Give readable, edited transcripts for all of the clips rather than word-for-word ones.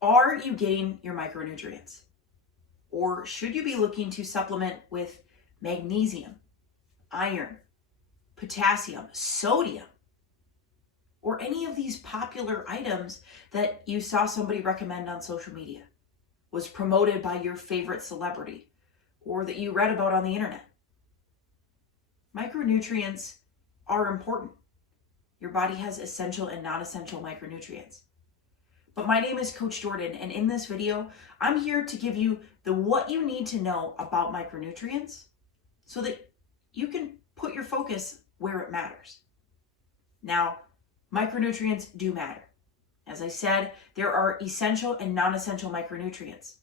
Are you getting your micronutrients? Or should you be looking to supplement with magnesium, iron, potassium, sodium, or any of these popular items that you saw somebody recommend on social media, was promoted by your favorite celebrity, or that you read about on the internet? Micronutrients are important. Your body has essential and non-essential micronutrients. But my name is Coach Jordan, and in this video, I'm here to give you the what you need to know about micronutrients so that you can put your focus where it matters. Now, micronutrients do matter. As I said, there are essential and non-essential micronutrients.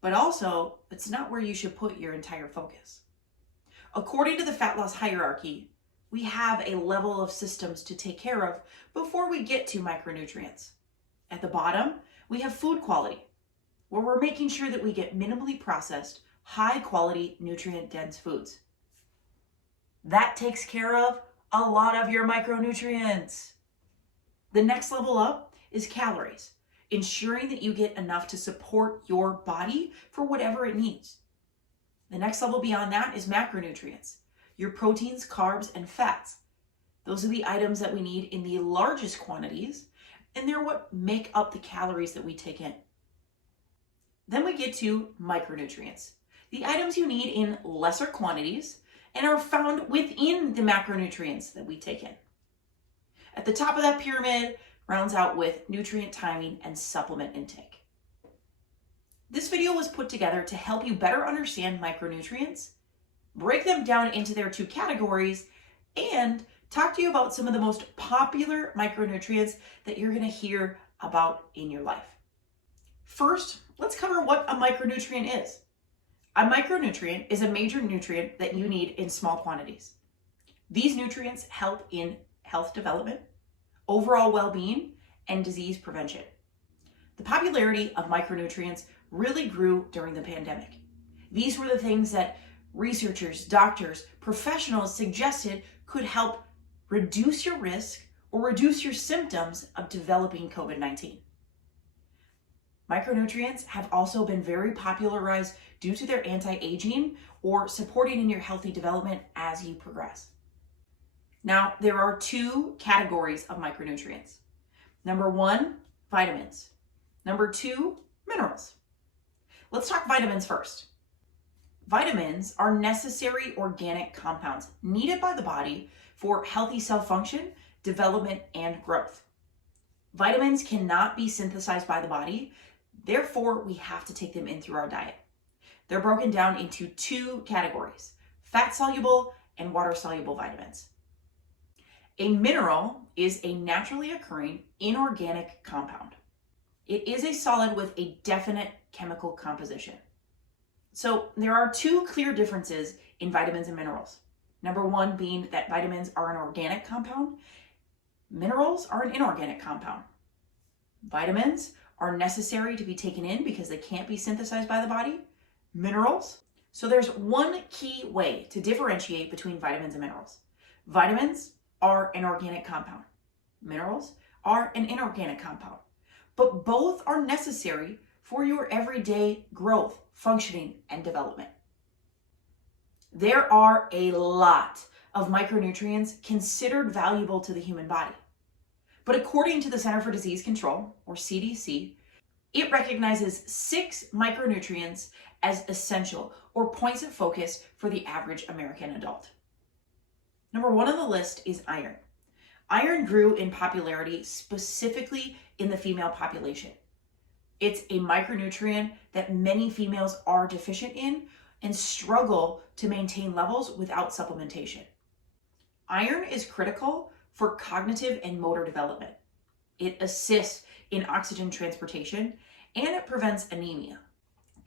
But also, it's not where you should put your entire focus. According to the fat loss hierarchy, we have a level of systems to take care of before we get to micronutrients. At the bottom, we have food quality, where we're making sure that we get minimally processed, high-quality, nutrient-dense foods. That takes care of a lot of your micronutrients. The next level up is calories, ensuring that you get enough to support your body for whatever it needs. The next level beyond that is macronutrients, your proteins, carbs, and fats. Those are the items that we need in the largest quantities, and they're what make up the calories that we take in. Then we get to micronutrients, the items you need in lesser quantities and are found within the macronutrients that we take in. At the top of that pyramid rounds out with nutrient timing and supplement intake. This video was put together to help you better understand micronutrients, break them down into their two categories, and talk to you about some of the most popular micronutrients that you're going to hear about in your life. First, let's cover what a micronutrient is. A micronutrient is a major nutrient that you need in small quantities. These nutrients help in health development, overall well-being, and disease prevention. The popularity of micronutrients really grew during the pandemic. These were the things that researchers, doctors, professionals suggested could help reduce your risk or reduce your symptoms of developing COVID-19. Micronutrients have also been very popularized due to their anti-aging or supporting in your healthy development as you progress. Now, there are two categories of micronutrients. Number one, vitamins. Number two, minerals. Let's talk vitamins first. Vitamins are necessary organic compounds needed by the body for healthy cell function, development, and growth. Vitamins cannot be synthesized by the body, therefore we have to take them in through our diet. They're broken down into two categories, fat-soluble and water-soluble vitamins. A mineral is a naturally occurring inorganic compound. It is a solid with a definite chemical composition. So there are two clear differences in vitamins and minerals. Number one being that vitamins are an organic compound. Minerals are an inorganic compound. Vitamins are necessary to be taken in because they can't be synthesized by the body. Minerals. So there's one key way to differentiate between vitamins and minerals. Vitamins are an organic compound. Minerals are an inorganic compound. But both are necessary for your everyday growth, functioning, and development. There are a lot of micronutrients considered valuable to the human body. But according to the Center for Disease Control, or CDC, it recognizes 6 micronutrients as essential or points of focus for the average American adult. Number 1 on the list is iron. Iron grew in popularity specifically in the female population. It's a micronutrient that many females are deficient in and struggle to maintain levels without supplementation. Iron is critical for cognitive and motor development. It assists in oxygen transportation and it prevents anemia.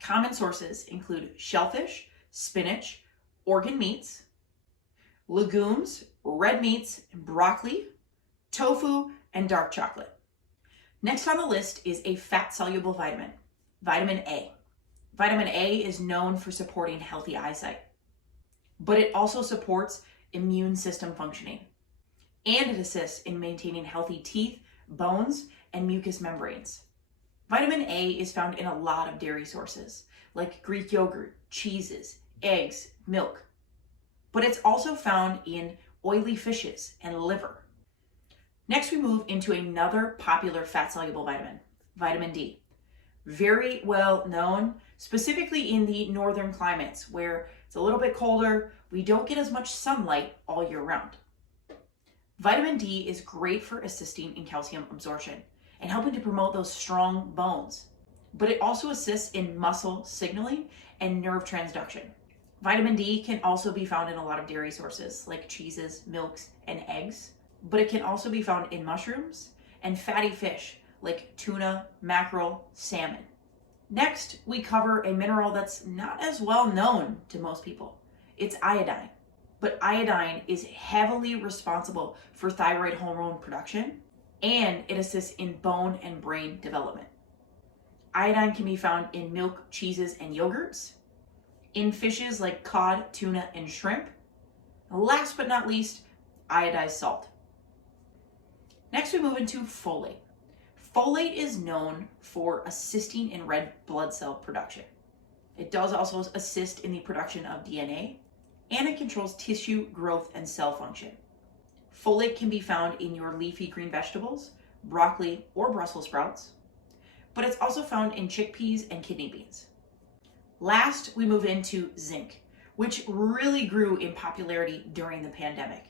Common sources include shellfish, spinach, organ meats, legumes, red meats, broccoli, tofu, and dark chocolate. Next on the list is a fat-soluble vitamin, vitamin A. Vitamin A is known for supporting healthy eyesight, but it also supports immune system functioning, and it assists in maintaining healthy teeth, bones, and mucous membranes. Vitamin A is found in a lot of dairy sources, like Greek yogurt, cheeses, eggs, milk. But it's also found in oily fishes and liver. Next, we move into another popular fat-soluble vitamin, vitamin D. Very well known, specifically in the northern climates where it's a little bit colder, we don't get as much sunlight all year round. Vitamin D is great for assisting in calcium absorption and helping to promote those strong bones, but it also assists in muscle signaling and nerve transduction. Vitamin D can also be found in a lot of dairy sources like cheeses, milks, and eggs, but it can also be found in mushrooms and fatty fish like tuna, mackerel, salmon. Next, we cover a mineral that's not as well known to most people. It's iodine. But iodine is heavily responsible for thyroid hormone production, and it assists in bone and brain development. Iodine can be found in milk, cheeses, and yogurts, in fishes like cod, tuna, and shrimp. Last but not least, iodized salt. Next, we move into folate. Folate is known for assisting in red blood cell production. It does also assist in the production of DNA, and it controls tissue growth and cell function. Folate can be found in your leafy green vegetables, broccoli, or Brussels sprouts, but it's also found in chickpeas and kidney beans. Last, we move into zinc, which really grew in popularity during the pandemic.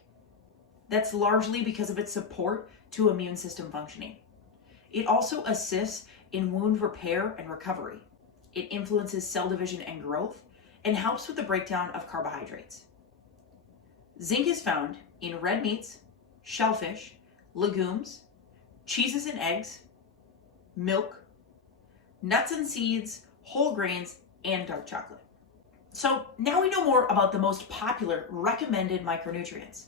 That's largely because of its support to immune system functioning. It also assists in wound repair and recovery. It influences cell division and growth and helps with the breakdown of carbohydrates. Zinc is found in red meats, shellfish, legumes, cheeses and eggs, milk, nuts and seeds, whole grains, and dark chocolate. So now we know more about the most popular recommended micronutrients.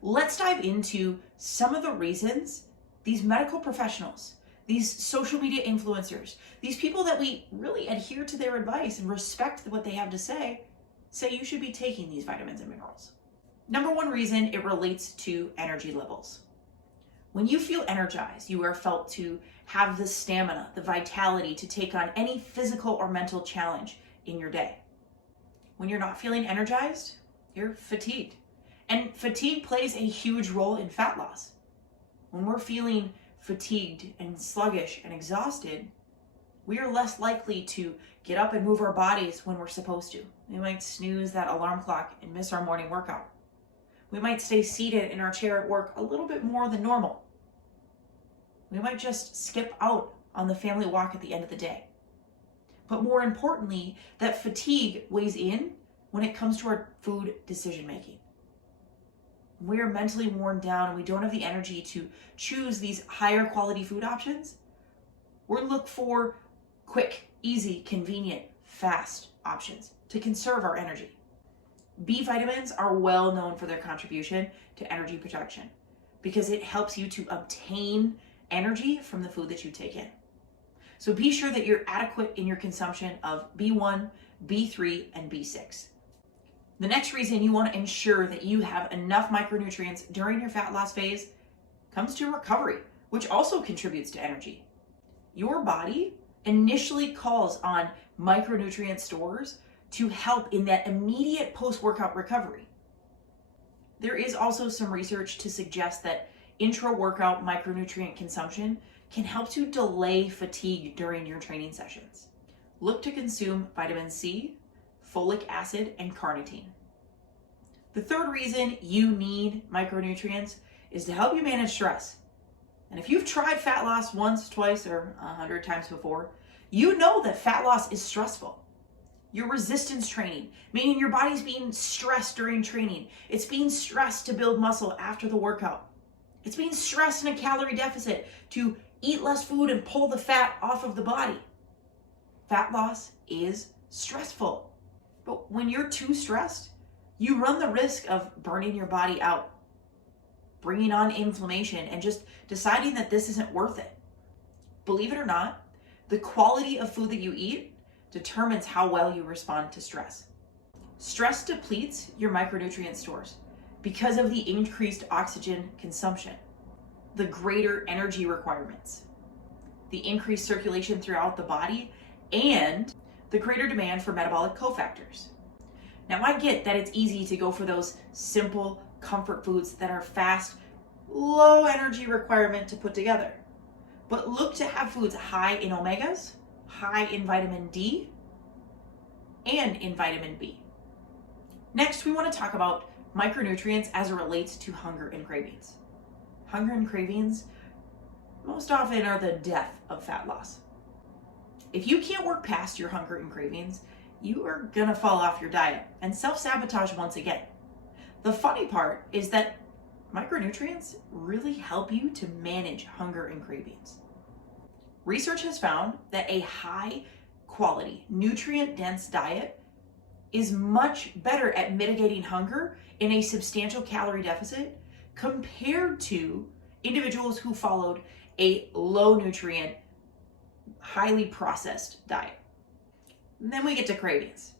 Let's dive into some of the reasons these medical professionals, these social media influencers, these people that we really adhere to their advice and respect what they have to say you should be taking these vitamins and minerals. Number one reason, it relates to energy levels. When you feel energized, you are felt to have the stamina, the vitality to take on any physical or mental challenge in your day. When you're not feeling energized, you're fatigued. And fatigue plays a huge role in fat loss. When we're feeling fatigued and sluggish and exhausted, we are less likely to get up and move our bodies when we're supposed to. We might snooze that alarm clock and miss our morning workout. We might stay seated in our chair at work a little bit more than normal. We might just skip out on the family walk at the end of the day. But more importantly, that fatigue weighs in when it comes to our food decision making. We are mentally worn down and we don't have the energy to choose these higher quality food options. We're looking for quick, easy, convenient, fast options to conserve our energy. B vitamins are well known for their contribution to energy production because it helps you to obtain energy from the food that you take in. So be sure that you're adequate in your consumption of B1, B3, and B6. The next reason you want to ensure that you have enough micronutrients during your fat loss phase comes to recovery, which also contributes to energy. Your body initially calls on micronutrient stores to help in that immediate post-workout recovery. There is also some research to suggest that intra-workout micronutrient consumption can help to delay fatigue during your training sessions. Look to consume vitamin C, folic acid, and carnitine. The third reason you need micronutrients is to help you manage stress. And if you've tried fat loss once, twice, or 100 times before, you know that fat loss is stressful. Your resistance training, meaning your body's being stressed during training. It's being stressed to build muscle after the workout. It's being stressed in a calorie deficit to eat less food and pull the fat off of the body. Fat loss is stressful. But when you're too stressed, you run the risk of burning your body out, bringing on inflammation, and just deciding that this isn't worth it. Believe it or not, the quality of food that you eat determines how well you respond to stress. Stress depletes your micronutrient stores because of the increased oxygen consumption, the greater energy requirements. the increased circulation throughout the body, and the greater demand for metabolic cofactors. Now, I get that it's easy to go for those simple comfort foods that are fast, low energy requirement to put together. But look to have foods high in omegas, high in vitamin D, and in vitamin B. Next, we want to talk about micronutrients as it relates to hunger and cravings. Hunger and cravings most often are the death of fat loss. If you can't work past your hunger and cravings, you are gonna fall off your diet and self-sabotage once again. The funny part is that micronutrients really help you to manage hunger and cravings. Research has found that a high quality, nutrient-dense diet is much better at mitigating hunger in a substantial calorie deficit compared to individuals who followed a low nutrient, highly processed diet. And then we get to cravings.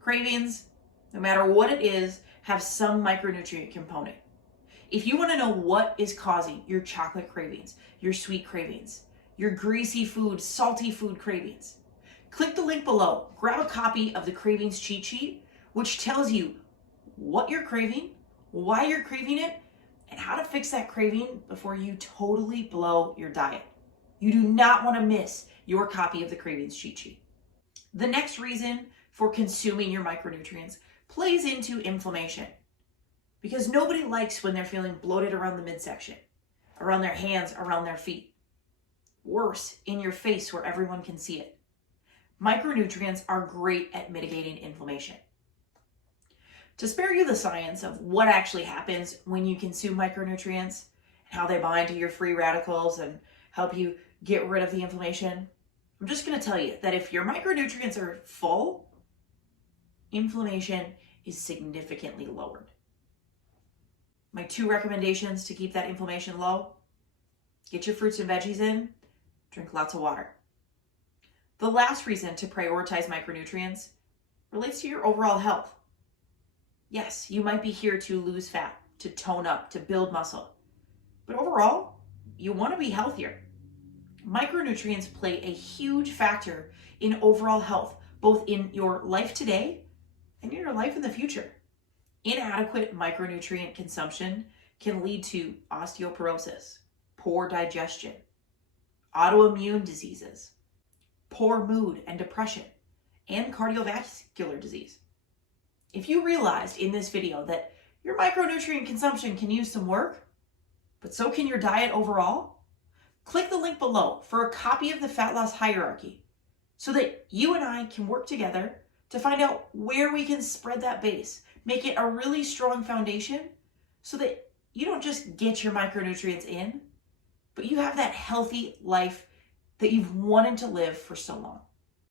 Cravings, no matter what it is, have some micronutrient component. If you want to know what is causing your chocolate cravings, your sweet cravings, your greasy food, salty food cravings, click the link below, grab a copy of the Cravings cheat sheet, which tells you what you're craving, why you're craving it, and how to fix that craving before you totally blow your diet. You do not want to miss your copy of the Cravings cheat sheet. The next reason for consuming your micronutrients plays into inflammation, because nobody likes when they're feeling bloated around the midsection, around their hands, around their feet. Worse, in your face where everyone can see it. Micronutrients are great at mitigating inflammation. To spare you the science of what actually happens when you consume micronutrients and how they bind to your free radicals and help you get rid of the inflammation, I'm just going to tell you that if your micronutrients are full, inflammation is significantly lowered. My 2 recommendations to keep that inflammation low: get your fruits and veggies in, drink lots of water. The last reason to prioritize micronutrients relates to your overall health. Yes, you might be here to lose fat, to tone up, to build muscle, but overall, you want to be healthier. Micronutrients play a huge factor in overall health, both in your life today and in your life in the future. Inadequate micronutrient consumption can lead to osteoporosis, poor digestion, autoimmune diseases, poor mood and depression, and cardiovascular disease. If you realized in this video that your micronutrient consumption can use some work, but so can your diet overall, click the link below for a copy of the Fat Loss Hierarchy so that you and I can work together to find out where we can spread that base, make it a really strong foundation so that you don't just get your micronutrients in, but you have that healthy life that you've wanted to live for so long.